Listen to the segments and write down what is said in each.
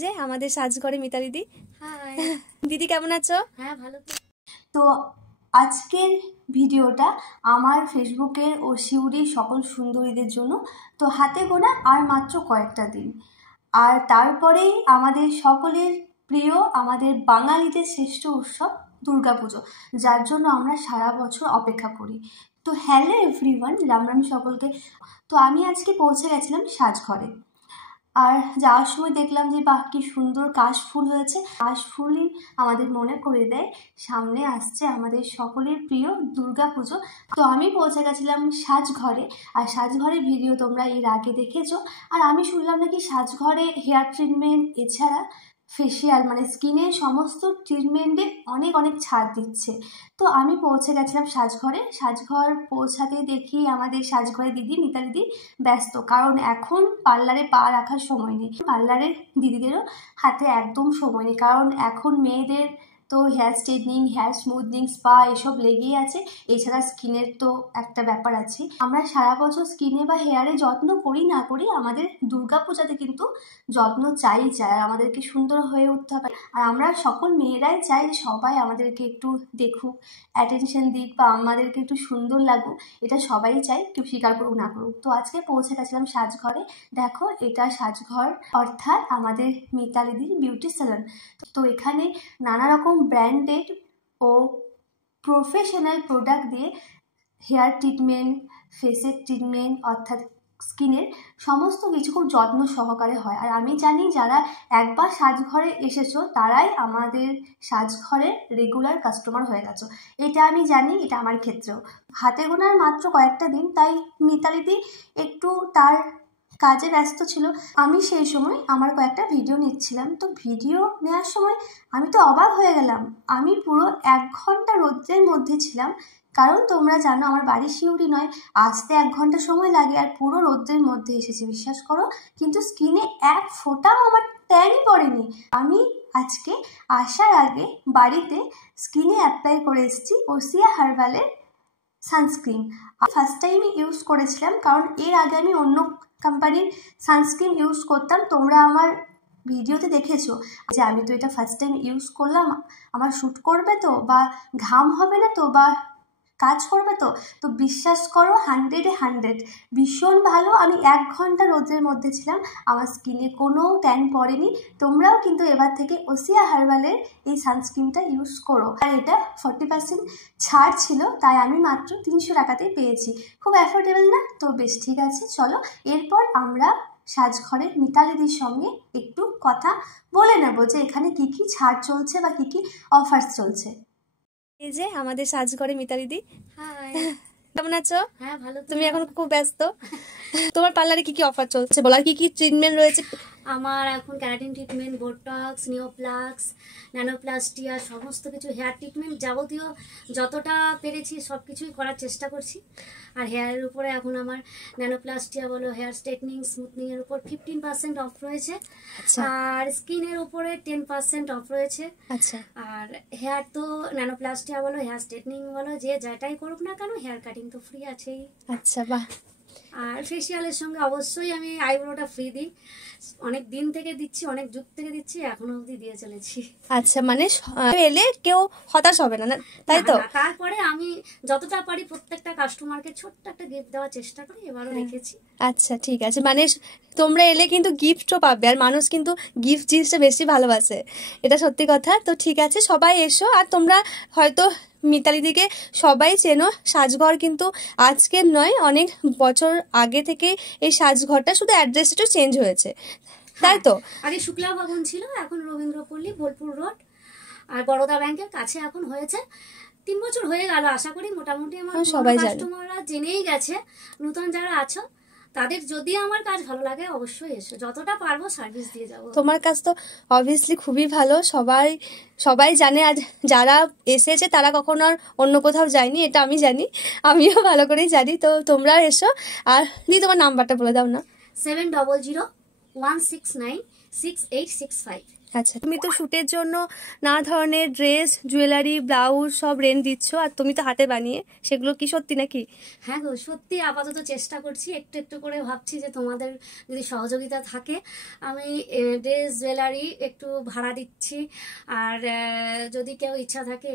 যে আমাদের সাজঘরে মিতা দিদি। হাই দিদি, কেমন আছো? হ্যাঁ ভালো। তো আজকের ভিডিওটা আমার ফেসবুকের ও শিউরির সকল সুন্দরীদের জন্য। তো হাতে গোনা আর মাত্র কয়েকটা দিন, আর তারপরেই আমাদের সকলের প্রিয়, আমাদের বাঙালিদের শ্রেষ্ঠ উৎসব দুর্গাপুজো, যার জন্য আমরা সারা বছর অপেক্ষা করি। তো হ্যালো এভরিওয়ান, রাম রাম সকলকে। তো আমি আজকে পৌঁছে গেছিলাম সাজঘরে, আর যাওয়ার সময় দেখলাম যে বাহ কি সুন্দর কাশফুল হয়েছে। কাশফুলই আমাদের মনে করে দেয় সামনে আসছে আমাদের সকলের প্রিয় দুর্গাপুজো। তো আমি পৌঁছে গেছিলাম সাজঘরে, আর সাজঘরের ভিডিও তোমরা এর আগে দেখেছো। আর আমি শুনলাম নাকি সাজঘরে হেয়ার ট্রিটমেন্ট এছাড়া ফেসিয়াল মানে স্কিনের সমস্ত ট্রিটমেন্টে অনেক অনেক ছাড় দিচ্ছে। তো আমি পৌঁছে গেছিলাম সাজঘরে। সাজঘর পৌঁছাতে দেখি আমাদের সাজঘরে দিদি মিতা দিদি ব্যস্ত, কারণ এখন পার্লারে পা রাখার সময় নেই। পার্লারের দিদিদেরও হাতে একদম সময় নেই, কারণ এখন মেয়েদের তো hair straightening, hair smoothing, spa এসব লেগেই আছে। এছাড়া স্কিনের তো একটা ব্যাপার আছে। আমরা সারা বছর স্কিনে বা হেয়ারে যত্ন করি না করি, আমাদের দুর্গাপূজাতে কিন্তু যত্ন চাই, আর আমাদেরকে সুন্দর হয়ে উঠতে হবে। আর আমরা সকল মেয়েরাই চাই সবাই আমাদেরকে একটু দেখুক, অ্যাটেনশন দিক, বা আমাদেরকে একটু সুন্দর লাগুক। এটা সবাই চাই, কেউ স্বীকার করুক না করুক। তো আজকে পৌঁছে গেছিলাম সাজঘরে। দেখো, এটা সাজঘর অর্থাৎ আমাদের মিতালি দিদির বিউটি স্যালন। তো এখানে নানা রকম ব্র্যান্ডেড ও প্রফেশনাল প্রোডাক্ট দিয়ে হেয়ার ট্রিটমেন্ট, ফেসের ট্রিটমেন্ট অর্থাৎ স্কিনের সমস্ত কিছু খুব যত্ন সহকারে হয়। আর আমি জানি যারা একবার সাজঘরে এসেছো তারাই আমাদের সাজঘরে রেগুলার কাস্টমার হয়ে গেছো, এটা আমি জানি, এটা আমার ক্ষেত্রেও। হাতে গোনার মাত্র কয়েকটা দিন, তাই মিতালিদি একটু তার কাজে ব্যস্ত ছিল। আমি সেই সময় আমার কয়েকটা ভিডিও নিচ্ছিলাম। তো ভিডিও নেওয়ার সময় আমি তো অবাক হয়ে গেলাম। আমি পুরো 1 ঘন্টা রোদ্রের মধ্যে ছিলাম, কারণ তোমরা জানো আমার বাড়ি শিউরি নয়, আসতে 1 ঘন্টা সময় লাগে, আর পুরো রোদ্রের মধ্যে এসেছি বিশ্বাস করো। কিন্তু স্কিনে এক ফোঁটাও আমার ট্যানই পড়েনি। আমি আজকে আসার আগে বাড়িতে স্কিনে অ্যাপ্লাই করে এসেছি ওসিয়া হার্বালের সানস্ক্রিন। ফার্স্ট টাইমই ইউজ করেছিলাম, কারণ এর আগে আমি অন্য কোম্পানির সানস্ক্রিন ইউজ করতাম। তোমরা আমার ভিডিওতে দেখেছো যে আমি তো এটা ফার্স্ট টাইম ইউজ করলাম, আমার শ্যুট করবে তো, বা ঘাম হবে না তো, বা কাজ করবে তো। তো বিশ্বাস করো 100-এ 100 ভীষণ ভালো। আমি 1 ঘন্টা রোদের মধ্যে ছিলাম, আমার স্কিনে কোনো ট্যান পড়েনি। তোমরাও কিন্তু এবার থেকে ওসিয়া হার্বালের এই সানস্ক্রিনটা ইউজ করো। আর এটা 40% ছাড় ছিল, তাই আমি মাত্র 300 টাকাতেই পেয়েছি। খুব অ্যাফোর্ডেবল না? তো বেশ ঠিক আছে, চলো এরপর আমরা সাজঘরের মিতালিদির সঙ্গে একটু কথা বলে নেব যে এখানে কি কি ছাড় চলছে বা কি কি অফার্স চলছে। এই যে আমাদের সাজঘরে মিতা দিদি। হাই কেমন আছো? হ্যাঁ ভালো। তুমি এখন খুব ব্যস্ত। তোমার পার্লারে কি কি অফার চলছে বলো, আর কি কি ট্রিটমেন্ট রয়েছে? আমার এখন ক্যারাটিন ট্রিটমেন্ট, বোটক্স, নিওপ্লাক্স, ন্যানোপ্লাস্টিয়া, সমস্ত কিছু হেয়ার ট্রিটমেন্ট যাবতীয় যতটা পেরেছি সব কিছুই করার চেষ্টা করছি। আর হেয়ারের উপরে এখন আমার ন্যানোপ্লাস্টিয়া বলো, হেয়ার স্ট্রেটনিং, স্মুথনিং এর উপর 15% অফ রয়েছে। আর স্কিনের উপরে 10% অফ রয়েছে। আচ্ছা। আর হেয়ার তো ন্যানোপ্লাস্টিয়া বলো, হেয়ার স্ট্রেটনিং বলো, যে যেটাই করুক না কেন, হেয়ার কাটিং তো ফ্রি আছেই। আচ্ছা, বাহ। আর ফেসিয়ালের সঙ্গে অবশ্যই আমি আইব্রোটা ফ্রি দিই, অনেক দিন থেকে দিচ্ছি, অনেক যুগ থেকে দিচ্ছি, এখনো অবধি দিয়ে চলেছি। আচ্ছা, মানে এলে কেউ হতাশ হবে না, তাই তো? তারপরে আমি যতটা পারি প্রত্যেকটা কাস্টমারকে ছোট্ট একটা গিফট দেওয়ার চেষ্টা করি, এবারও রেখেছি। আচ্ছা, ঠিক আছে। মানে তোমরা এলে কিন্তু গিফটও পাবে, আর মানুষ কিন্তু গিফট জিনিসটা বেশি ভালোবাসে, এটা সত্যি কথা। তো ঠিক আছে, সবাই এসো। আর তোমরা হয়তো মিতালি দিকে সবাই চেনো। সাজঘর কিন্তু আজকের নয়, অনেক বছর আগে থেকে এই সাজঘরটা, শুধু অ্যাড্রেসটা একটু চেঞ্জ হয়েছে, তাই তো? আগে শুক্লা ভবন ছিল, এখন রবীন্দ্রপল্লী, বোলপুর রোড, আর বরোদা ব্যাংকের কাছে এখন হয়েছে। 3 বছর হয়ে গেল, আশা করি মোটামুটি আমার সবাই কাস্টমাররা জেনেই গেছে। নতুন যারা আছো তাদের যদি আমার কাজ ভালো লাগে অবশ্যই এসো, যতটা পারবো সার্ভিস দিয়ে যাবো। তোমার কাজ তো অবভিয়াসলি খুবই ভালো, সবাই জানে। আর যারা এসেছে তারা কখনো আর অন্য কোথাও যায়নি, এটা আমি জানি, আমিও ভালো করেই জানি। তো তোমরা এসো। আর দি তোমার নাম্বারটা বলে দাও না। 7001696865। আচ্ছা, তুমি তো শুটের জন্য নানা ধরনের ড্রেস, জুয়েলারি, ব্লাউজ সব রেন্ট দিচ্ছ, আর তুমি তো হাতে বানিয়ে, সেগুলো কি সত্যি নাকি? হ্যাঁ গো, সত্যি আপাতত চেষ্টা করছি, একটু একটু করে ভাবছি যে তোমাদের যদি সহযোগিতা থাকে আমি ড্রেস জুয়েলারি একটু ভাড়া দিচ্ছি, আর যদি কেউ ইচ্ছা থাকে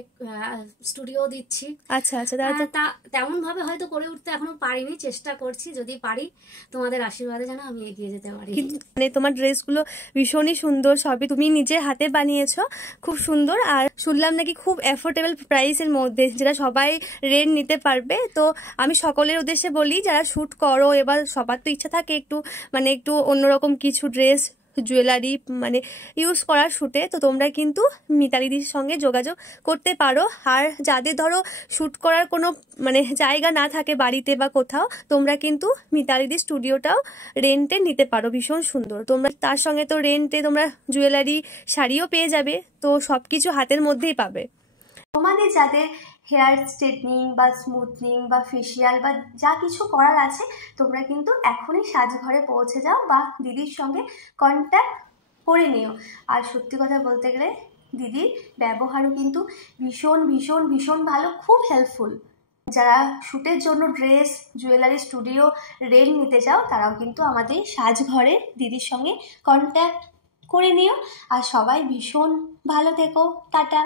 স্টুডিও দিচ্ছি। আচ্ছা আচ্ছা, তাহলে তো তেমন ভাবে হয়তো করে উঠতে এখনো পারিনি, চেষ্টা করছি, যদি পারি তোমাদের আশীর্বাদে যেন আমি এগিয়ে যেতে পারি। কিন্তু মানে তোমার ড্রেসগুলো ভীষণই সুন্দর, সবই তুমি নিজের হাতে বানিয়েছো, খুব সুন্দর। আর শুনলাম নাকি খুব অ্যাফোর্ডেবল প্রাইসের মধ্যে, যেটা সবাই রেন্ট নিতে পারবে। তো আমি সকলের উদ্দেশ্যে বলি, যারা শ্যুট করো, এবার সবার তো ইচ্ছা থাকে একটু মানে একটু অন্যরকম কিছু ড্রেস জুয়েলারি মানে ইউজ করার শ্যুটে, তো তোমরা কিন্তু মিতালিদির সঙ্গে যোগাযোগ করতে পারো। আর যাদের ধরো শ্যুট করার কোনো মানে জায়গা না থাকে বাড়িতে বা কোথাও, তোমরা কিন্তু মিতালিদি স্টুডিওটাও রেন্টে নিতে পারো, ভীষণ সুন্দর। তোমরা তার সঙ্গে তো রেন্টে তোমরা জুয়েলারি, শাড়িও পেয়ে যাবে, তো সব কিছু হাতের মধ্যেই পাবে। তোমাদের যাদের হেয়ার স্ট্রেটনিং বা স্মুথনিং বা ফেসিয়াল বা যা কিছু করার আছে, তোমরা কিন্তু এখনই সাজঘরে পৌঁছে যাও বা দিদির সঙ্গে কন্ট্যাক্ট করে নিও। আর সত্যি কথা বলতে গেলে দিদির ব্যবহারও কিন্তু ভীষণ ভীষণ ভীষণ ভালো, খুব হেল্পফুল। যারা শ্যুটের জন্য ড্রেস, জুয়েলারি, স্টুডিও রেন্ট নিতে চাও, তারাও কিন্তু আমাদের সাজঘরের দিদির সঙ্গে কন্ট্যাক্ট করে নিও। আর সবাই ভীষণ ভালো থেকো, টাটা।